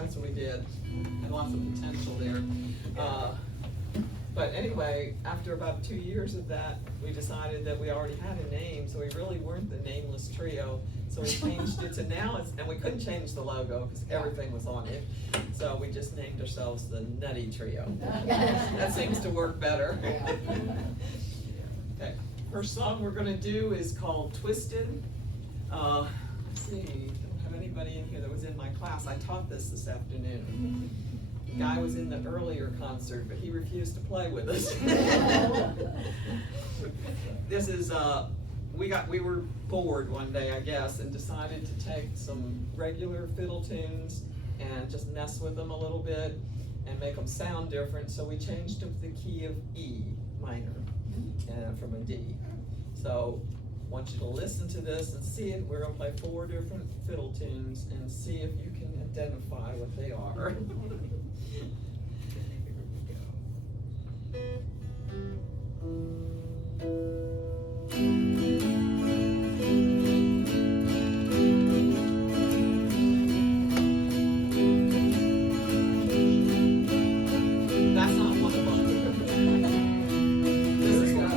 that's what we did, and lots of potential there. But anyway, after about 2 years of that, we decided that we already had a name, so we really weren't the Nameless Trio. So we changed it to now, and we couldn't change the logo because everything was on it. So we just named ourselves the Nutty Trio. That seems to work better. Okay, first song we're gonna do is called Twisted. Let's see, don't have anybody in here that was in my class. I taught this afternoon. The guy was in the earlier concert, but he refused to play with us. This is, we were bored one day, I guess, and decided to take some regular fiddle tunes and just mess with them a little bit and make them sound different. So we changed them to the key of E minor from a D. So I want you to listen to this and see it. We're gonna play 4 different fiddle tunes and see if you can identify what they are. That's not one of them. This is one.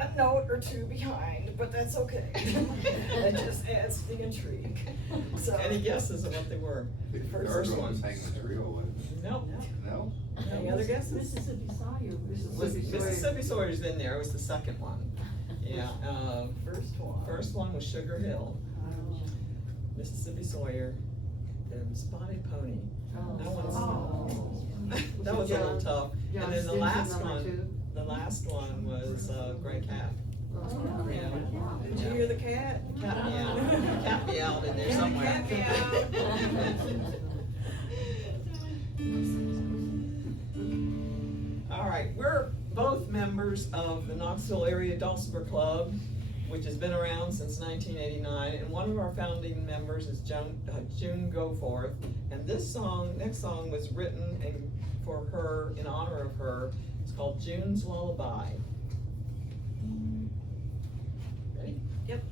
a note or two behind, but that's okay. That just adds to the intrigue. So, Any guesses of what they were? First one. Sang the trio, wasn't it? Nope. No? any other guesses? Mississippi Sawyer. Mississippi Sawyer's in there, it was the second one. Yeah, first one was Sugar Hill, Mississippi Sawyer, and Spotted Pony. That that was a little tough. And then the last one was Gray Cat. Yeah. Did you hear the cat? Cat meow. Cat meowed in there somewhere. Cat All right, we're both members of the Knoxville Area Dulcimer Club, which has been around since 1989, and one of our founding members is June Goforth, and this song, next song, was written for her, in honor of her. It's called June's Lullaby. Ready? Yep.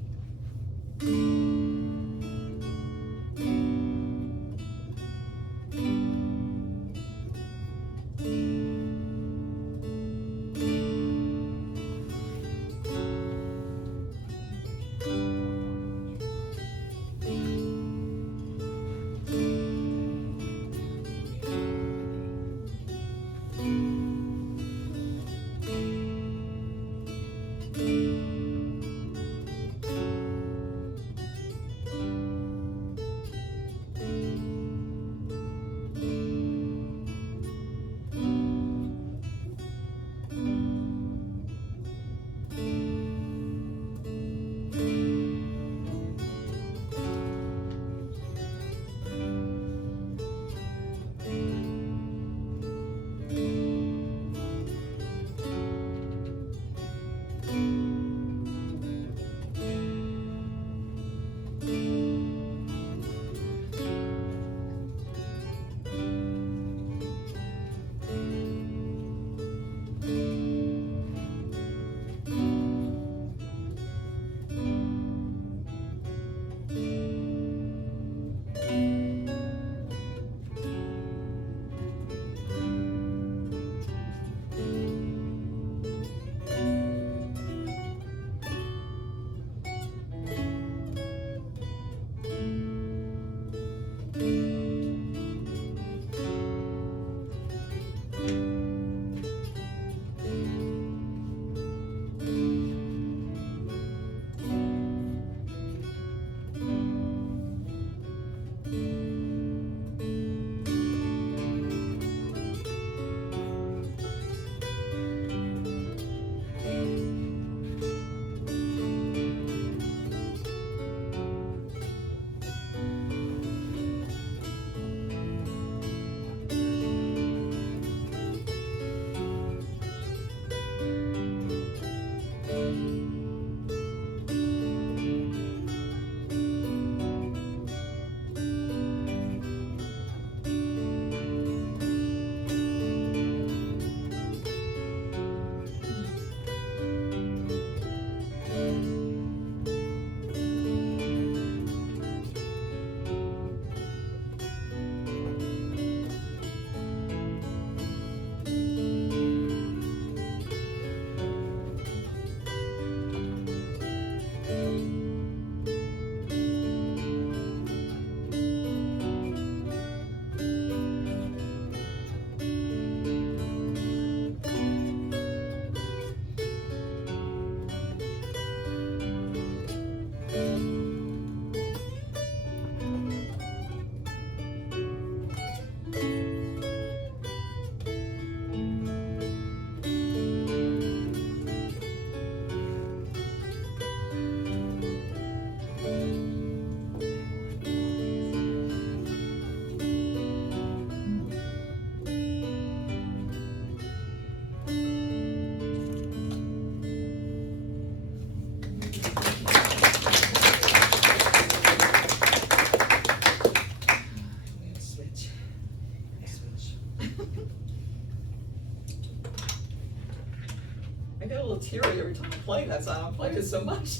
I get a little teary every time I play that song. I played it so much.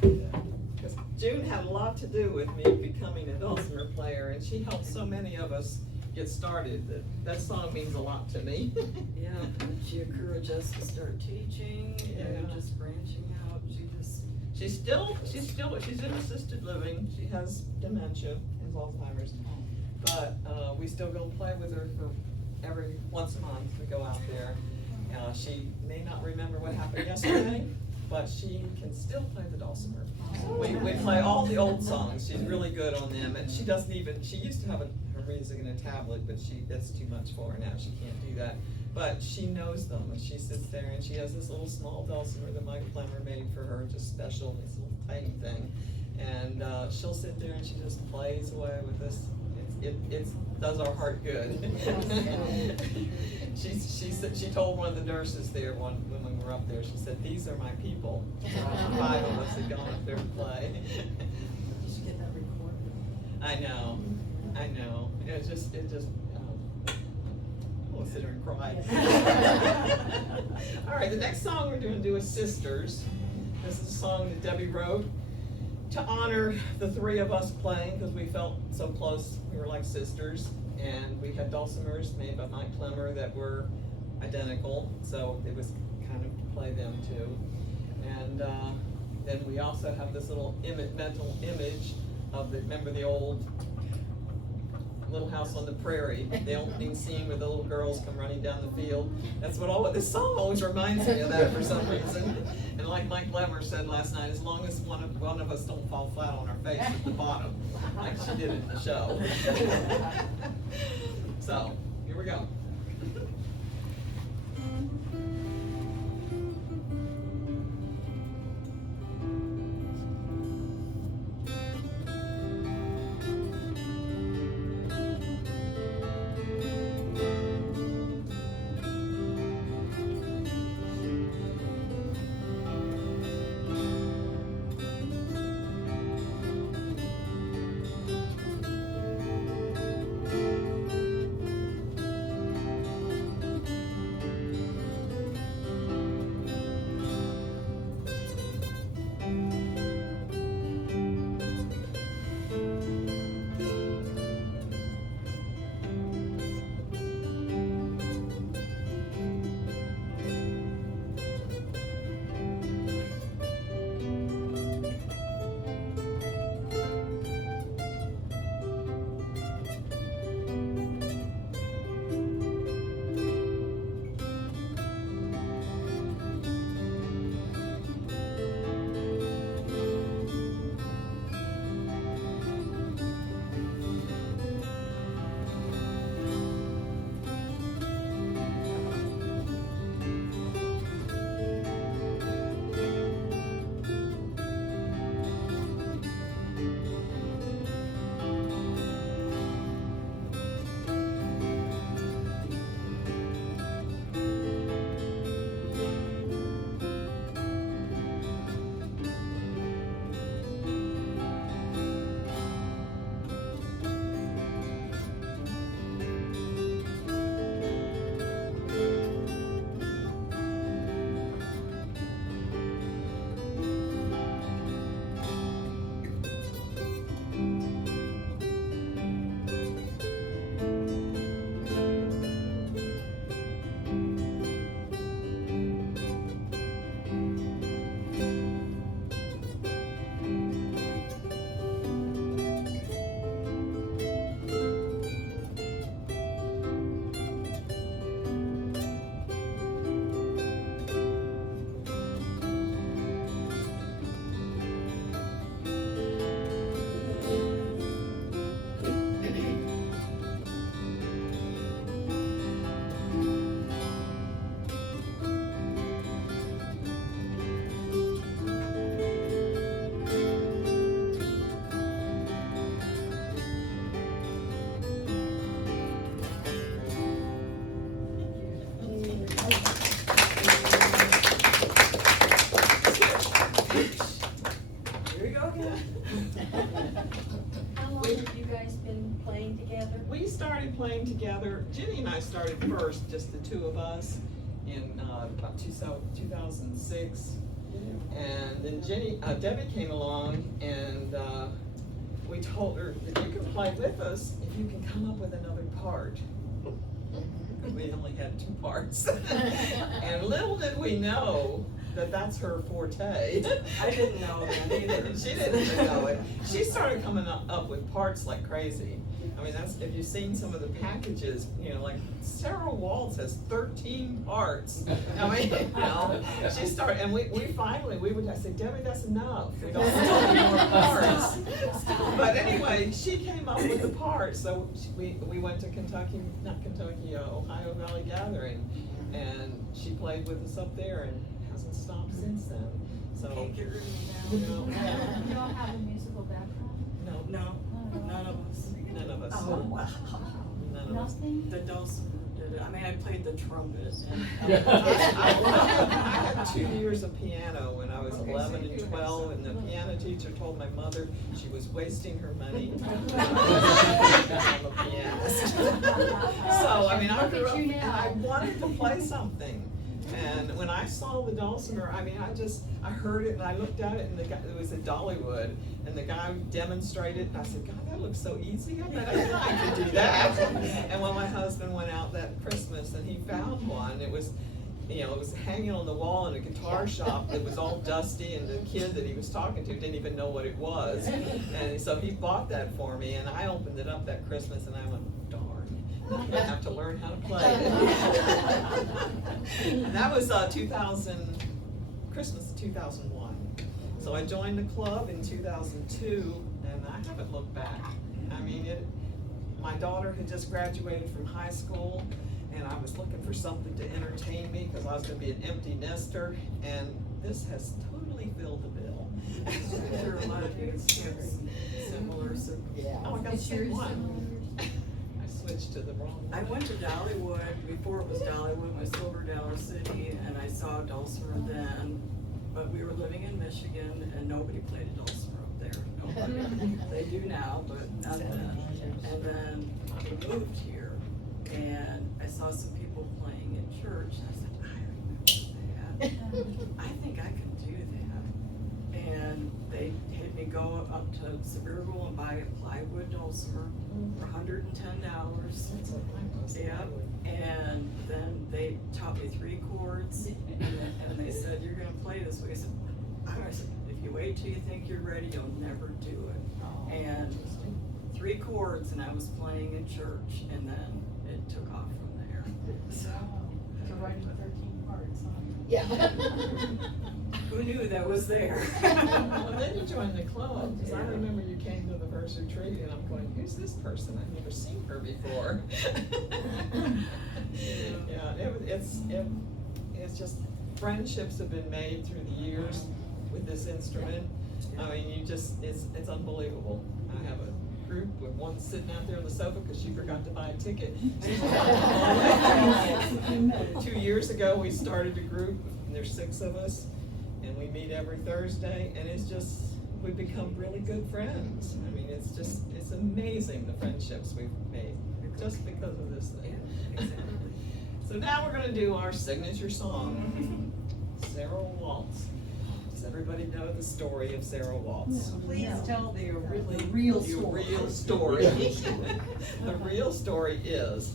Because June had a lot to do with me becoming a dulcimer player, and she helped so many of us get started. That song means a lot to me. Yeah, she encouraged us to start teaching, and just She's in assisted living. She has dementia, has Alzheimer's. But, we still go play with her for every once a month. We go out there. She may not remember what happened yesterday, but she can still play the dulcimer. We play all the old songs. She's really good on them, and she doesn't even, she used to have her music in a tablet, but that's too much for her now. She can't do that. But she knows them, and she sits there, and she has this little small dulcimer that Mike Clemmer made for her, just special, this little tiny thing. And she'll sit there and she just plays away with this. It does our heart good. She told one of the nurses there when we were up there, she said, "These are my people." 5 of us had gone up there to play. You should get that recorded. I know. We'll sit here and cry. All right, the next song we're going to do is Sisters. This is a song that Deby wrote to honor the 3 of us playing, because we felt so close. We were like sisters, and we had dulcimers made by Mike Clemmer that were identical, so it was kind of to play them too. And then we also have this little mental image of remember the old Little House on the Prairie, the opening scene where the little girls come running down the field. That's what this song always reminds me of that for some reason. And like Mike Clemmer said last night, as long as one of us don't fall flat on our face at the bottom, like she did in the show. So, here we go. How long have you guys been playing together? We started playing together. Ginny and I started first, just the 2 of us, in about 2006. And then Deby came along, and we told her that you can play with us if you can come up with another part. We only had 2 parts. And little did we know that's her forte. I didn't know that either. She didn't even know it. She started coming up with parts like crazy. I mean, if you've seen some of the packages, like Sarah Waltz has 13 parts. I mean, she started, and we finally, I said, Debbie, that's enough. We don't need any more parts. But anyway, she came up with the parts, so we went to Ohio Valley Gathering, and she played with us up there and hasn't stopped since then. So, Can't get rid of me now. You don't have a musical background? No, none of us. None of us. Oh, wow. None of us. Nothing? The Dulcimer did it. I mean, I played the trumpet. I had 2 years of piano when I was 11 and 12, and the piano teacher told my mother she was wasting her money. I'm a pianist. So, I mean, I Look grew at up you and now. I wanted to play something. And when I saw the Dulcimer, I mean, I heard it and I looked at it, and it was at Dollywood, and the guy demonstrated, and I said, God, that looks so easy. I bet I could do that. And when my husband went out that Christmas and he found one, it was hanging on the wall in a guitar shop that was all dusty, and the kid that he was talking to didn't even know what it was. And so he bought that for me, and I opened it up that Christmas, and I went, darn, I have to learn how to play it. And that was Christmas of 2001. So I joined the club in 2002, and I haven't looked back. I mean, my daughter had just graduated from high school, and I was looking for something to entertain me because I was going to be an empty nester, and this has totally filled the bill. There are a lot of kids similar. So. Oh, I got It's the same yours one. I switched to the wrong one. I went to Dollywood before it was Dollywood, my Silver Dollar City, and I saw Dulcimer then. But we were living in Michigan, and nobody played a Dulcimer up there. Nobody. They do now, but not then. And then we moved here, and I saw some people playing in church, and I said, I remember that. I think I can do that. And they had me go up to Sevierville and buy a plywood Dulcimer for $110. That's what mine was. Yep, and then they taught me 3 chords, and they said, you're gonna play this way. I said, if you wait till you think you're ready, you'll never do it. And 3 chords, and I was playing in church, and then it took off from there. So, To write 13 parts, huh? yeah. Who knew that was there? Well, then you joined the club, because I remember you came to the first retreat, and I'm going, who's this person? I've never seen her before. Yeah, it's just, friendships have been made through the years with this instrument. I mean, it's unbelievable. I have a group with one sitting out there on the sofa because she forgot to buy a ticket. 2 years ago, we started a group, and there's 6 of us, and we meet every Thursday, and we've become really good friends. I mean, it's amazing the friendships we've made just because of this thing. Exactly. So now we're gonna do our signature song, Sarah Waltz. Does everybody know the story of Sarah Waltz? Please tell the The real real story. The real story is,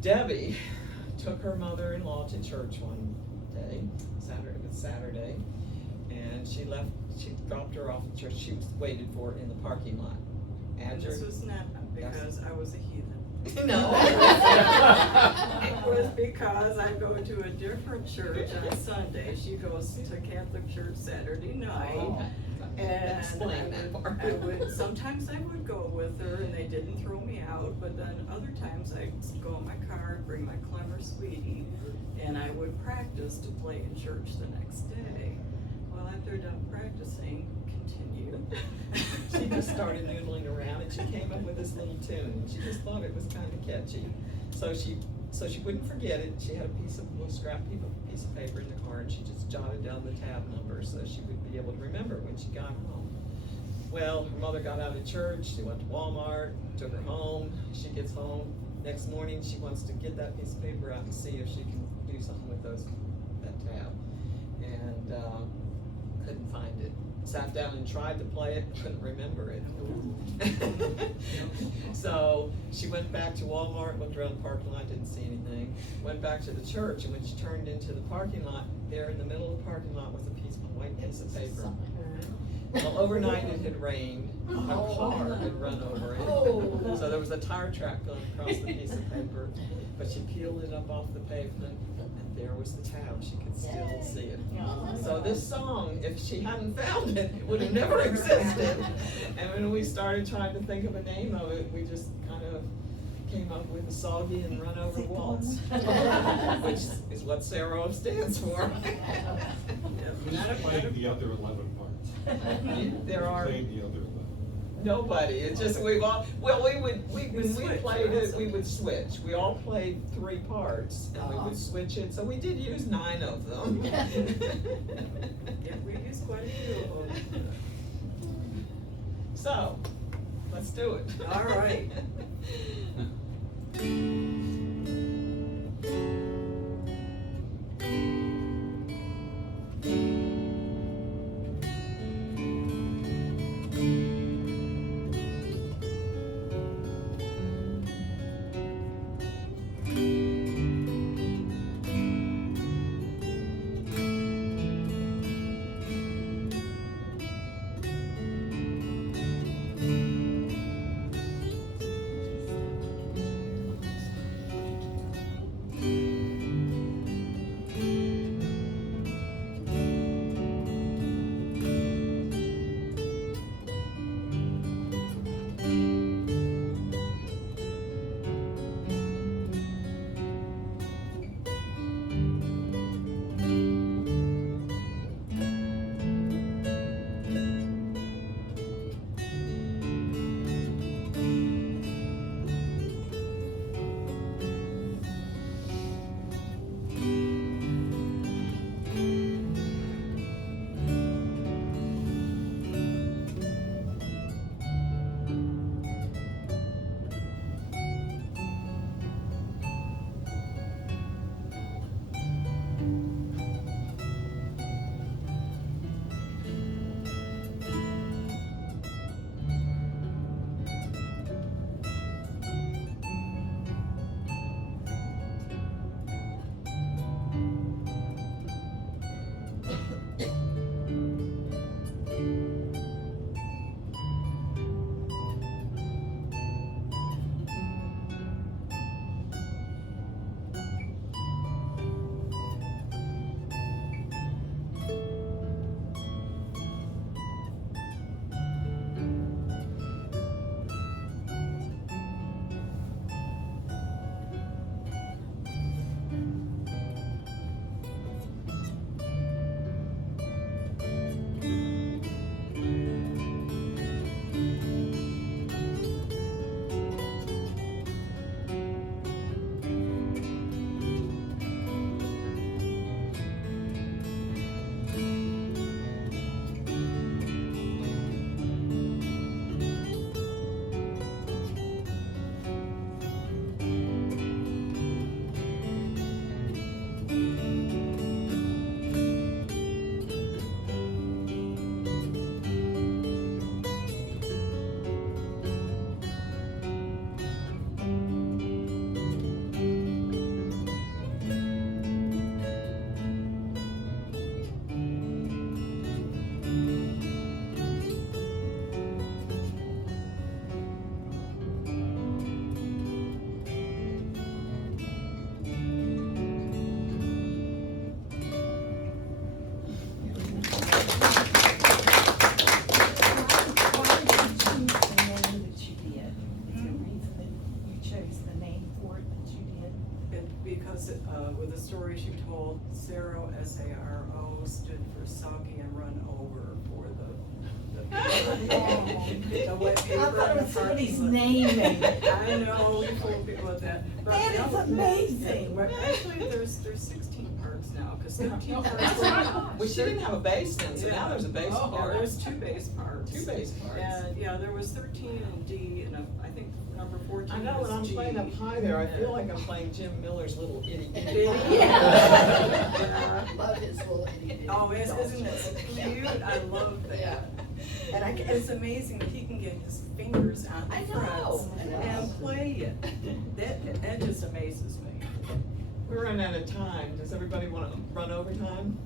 Debbie took her mother-in-law to church one day, Saturday, and she dropped her off at church. She was waited for in the parking lot. And this was not because I was a heathen. No. It was because I go to a different church on Sunday. She goes to Catholic church Saturday night. Oh, And explain that part. sometimes I would go with her, and they didn't throw me out, but then other times I'd go in my car and bring my Clemmer Sweetie, and I would practice to play in church the next day. Well, after done practicing, continue. She just started noodling around, and she came up with this little tune. She just thought it was kind of catchy. So she wouldn't forget it. She had a little scrap piece of paper in the car, and she just jotted down the tab number so she would be able to remember when she got home. Well, her mother got out of church. She went to Walmart, took her home. She gets home. Next morning, she wants to get that piece of paper out and see if she can do something with that tab. And couldn't find it. Sat down and tried to play it, couldn't remember it. So she went back to Walmart, looked around the parking lot, didn't see anything. Went back to the church, and when she turned into the parking lot, there in the middle of the parking lot was a white piece of paper. Well, overnight it had rained, a car had run over it. Oh. So there was a tire track going across the piece of paper, but she peeled it up off the pavement, and there was the town, she could still see it. So this song, if she hadn't found it, it would have never existed. And when we started trying to think of a name of it, we just kind of came up with a Soggy and Run Over Waltz, which is what Sarah stands for. Who's playing the other 11 parts? There are Who's playing the other 11? nobody, it's just, we've all, well, when we switch, played it, right? we would switch. We all played 3 parts, and we would switch it, so we did use 9 of them. Yeah, we used quite a few of them. So, let's do it. All right. With the story she told, Saro, S-A-R-O, stood for Soggy and Run Over for the wet paper. I thought it was somebody's parking lot. name. I know, we told people about that. But That is now- amazing. Well, actually, there's 16 parts now, because 13 parts. Well, she didn't have a bass then, so now there's a bass Oh, part. there's 2 bass parts. 2 bass parts. And, yeah, there was 13 in D, and I think number 14 I know was when I'm G. playing up high there, I feel like I'm playing Jim Miller's little itty bitty. Yeah. Love his little itty bitty. Oh, isn't it cute? I love that. And it's amazing that he can get his fingers on the I know, frets I know. and play it. That just amazes me. We're running out of time. Does everybody want to run overtime?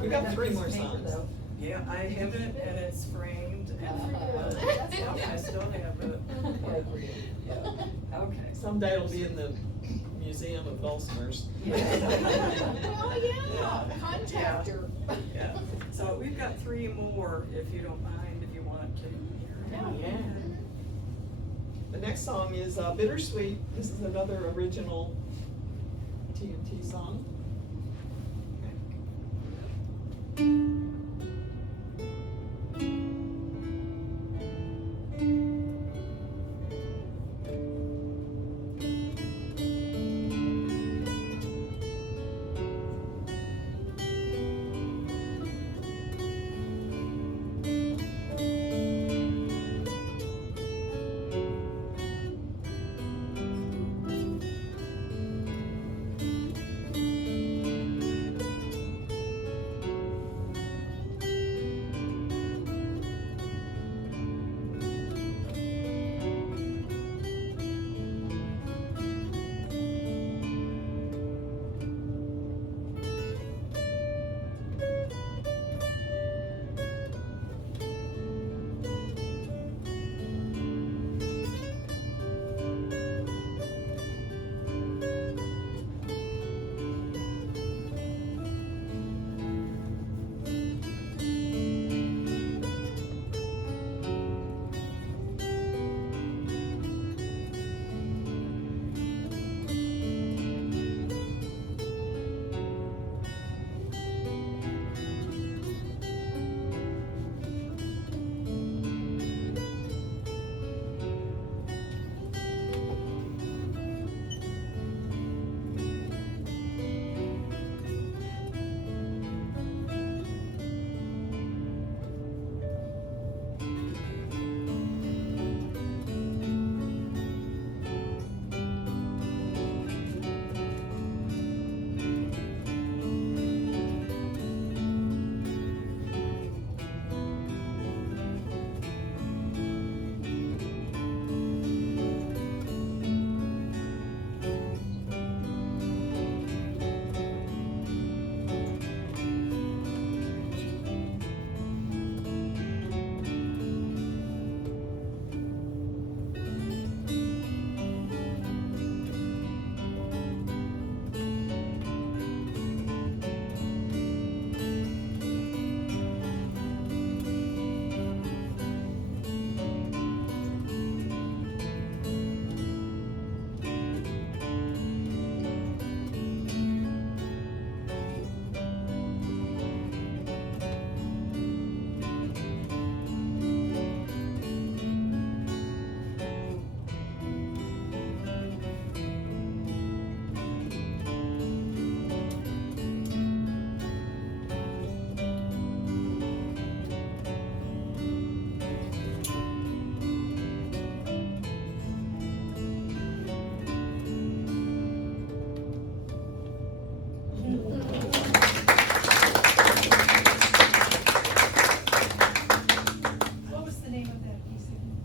We got 3 more songs. Yeah, I have it and it's framed and I still have it. Okay. Someday it'll be in the Museum of Dulcimers. Oh, yeah, contact her. Yeah, so we've got 3 more if you don't mind, if you want to. Yeah. The next song is Bittersweet. This is another original TNT song.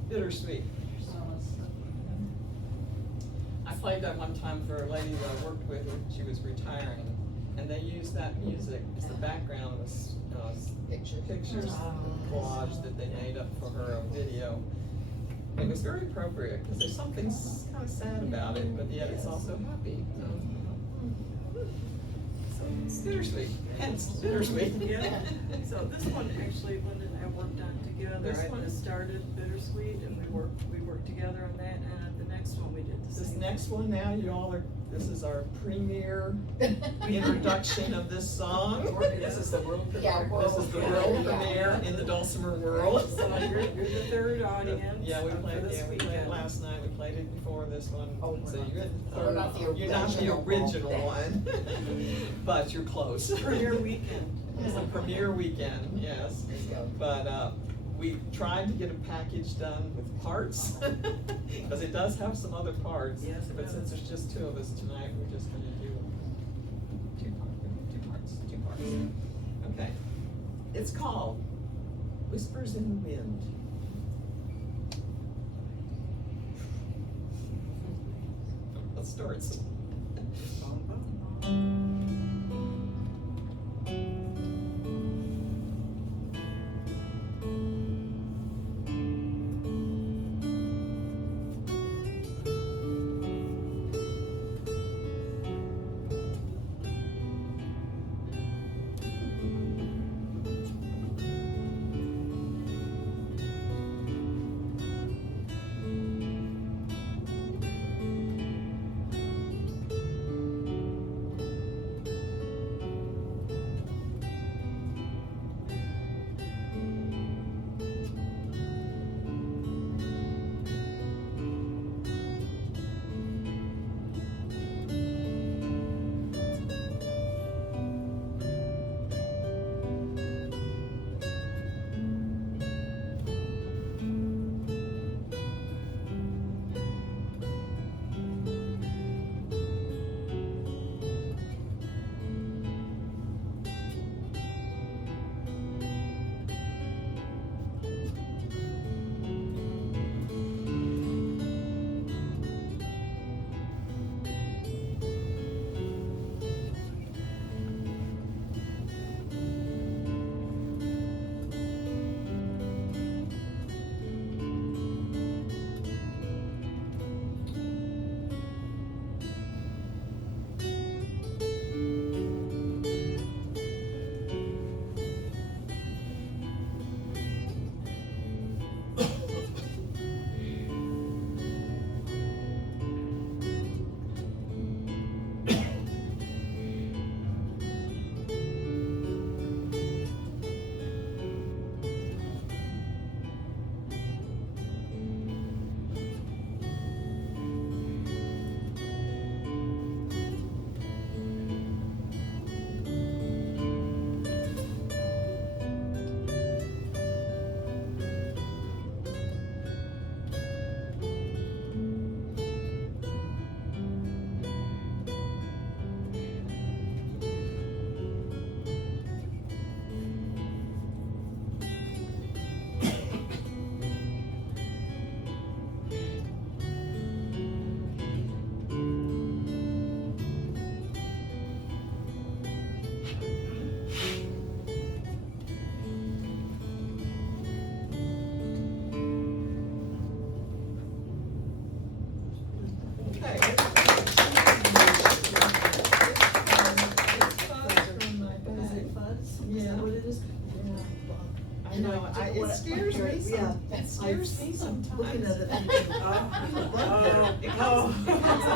Bittersweet. I played that one time for a lady that I worked with when she was retiring, and they used that music as the background was pictures collage that they made up for her, a video. It was very appropriate because there's something kind of sad about it, but yet it's also happy. So it's bittersweet. Hence bittersweet. Yeah. So this one actually Linda and I worked on together. This I one? started bittersweet and we worked together on that, and the next one we did the This same. next one now, this is our premiere introduction of this song. This is the world premiere. Yeah, This is the world premiere in the Dulcimer world. So you're the third audience. Yeah, we for played this it weekend. last night, we played it before this one. Oh, So we're not the you're not the original one, but you're close. Premiere weekend. It's a premiere weekend, yes. But, we tried to get a package done with parts, because it does have some other parts. Yes, it But does. since there's just 2 of us tonight, we're just gonna do 2 parts. Okay. It's called Whispers in the Wind. Let's starts. Bum, bum, bum. Okay. Is it fuzz? Is Yeah. that what it is? I know, it scares me Yeah. it scares me sometimes. Looking at it. It comes I out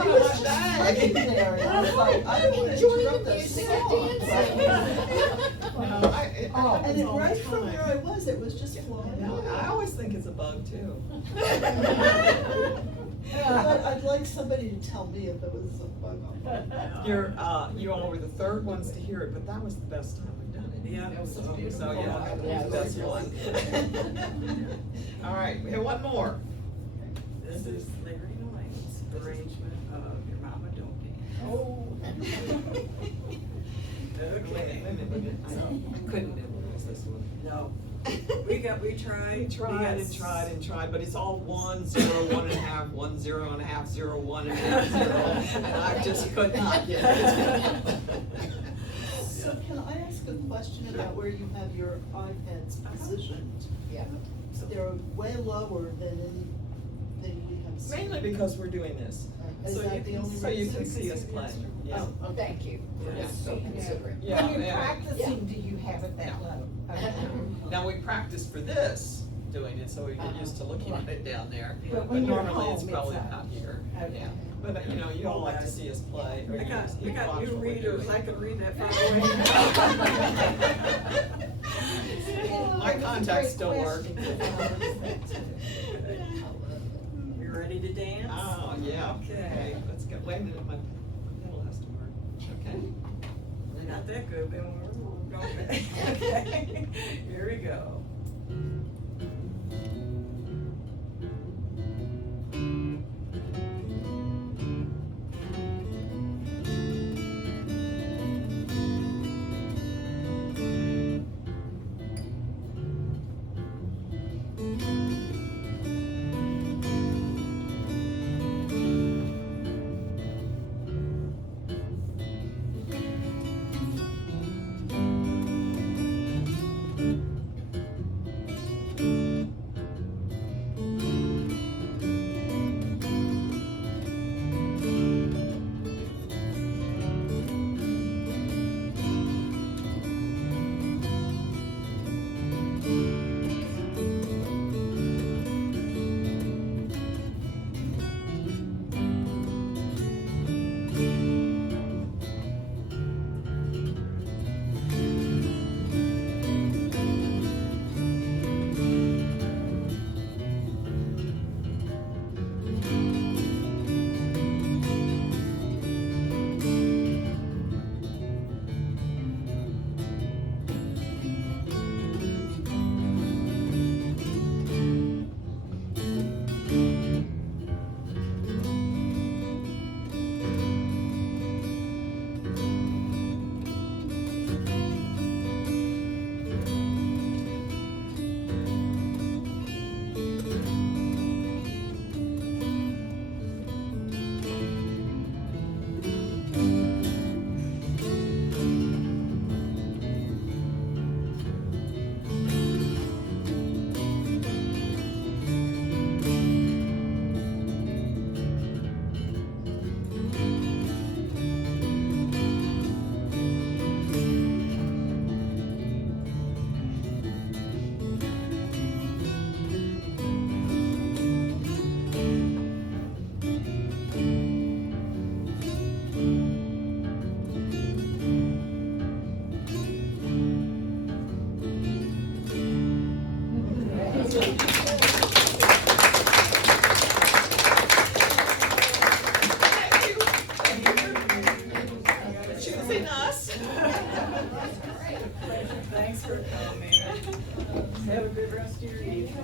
was of my bag. sitting there and I was like, I don't wanna Enjoying the interrupt that music song. and dancing. No, I And happens it all the right from time. where I was, it was just flying. No, I always think it's a bug too. I'd like somebody to tell me if it was a bug on it. You all were the third ones to hear it, but that was the best time we've done it. Yeah. So, yeah, Yeah, that was the best one. All right, we have one more. This is Larry Nolan's arrangement of Your Mama Don't Dance. Oh. Okay. Wait a minute. I couldn't memorize this one. No. We tried. We tried and tried, but it's all 1, 0, 1.5, 1, 0.5, 0, 1.5, 0, and I just could not get it. So can I ask a question about where you have your iPads positioned? Yeah. They're way lower than anything we have seen. Mainly because we're doing this, Is So that you the can- only so you reason? can see us play. Yeah. Oh, okay. Thank you for Yeah. so considerate. Yeah, When you're yeah. practicing, do you have it that low? Okay. Now, we practiced for this, doing it, so we get used to looking at it down there. But But when you're normally it's home, probably it's not here, Okay. yeah. But, you know, you all like to see us play, or I got you watch new what we're readers, doing. I can read that far away. My contacts don't work. You ready to dance? Oh, yeah. Okay. Let's go, wait a minute, my pedal has to work, okay? Not that good, but we're okay. Okay, here we go. Thanks for coming. Have a good rest of your evening.